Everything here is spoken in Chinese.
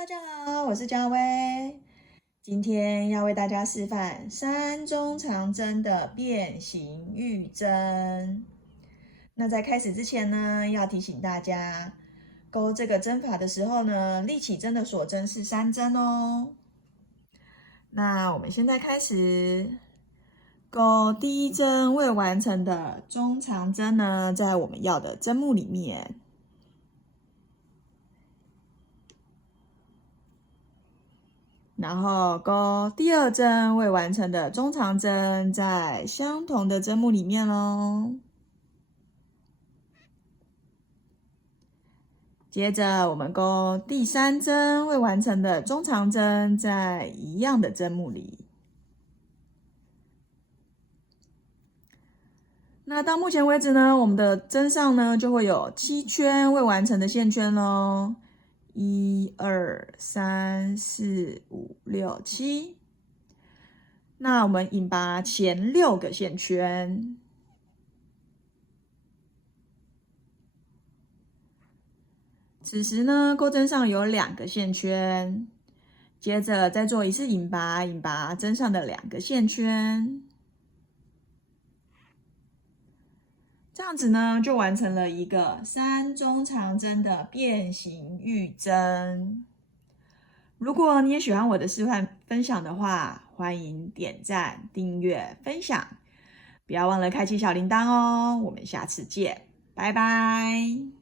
大家好，我是佳薇，今天要为大家示范3中长针的变形玉针。那在开始之前呢，要提醒大家，钩这个针法的时候呢，立起针的锁针是3针哦。那我们现在开始，钩第一针未完成的中长针呢，在我们要的针目里面。然后钩第二针未完成的中长针，在相同的针目里面咯。接着我们钩第3针未完成的中长针，在一样的针目里。那到目前为止呢，我们的针上呢就会有7圈未完成的线圈咯。1、2、3、4、5、6、7。那我们引拔前6个线圈。此时呢，钩针上有2个线圈，接着再做一次引拔，引拔针上的2个线圈。这样子呢，就完成了一个3中长针的变形玉针。如果你也喜欢我的示范分享的话，欢迎点赞、订阅、分享，不要忘了开启小铃铛哦。我们下次见，拜拜。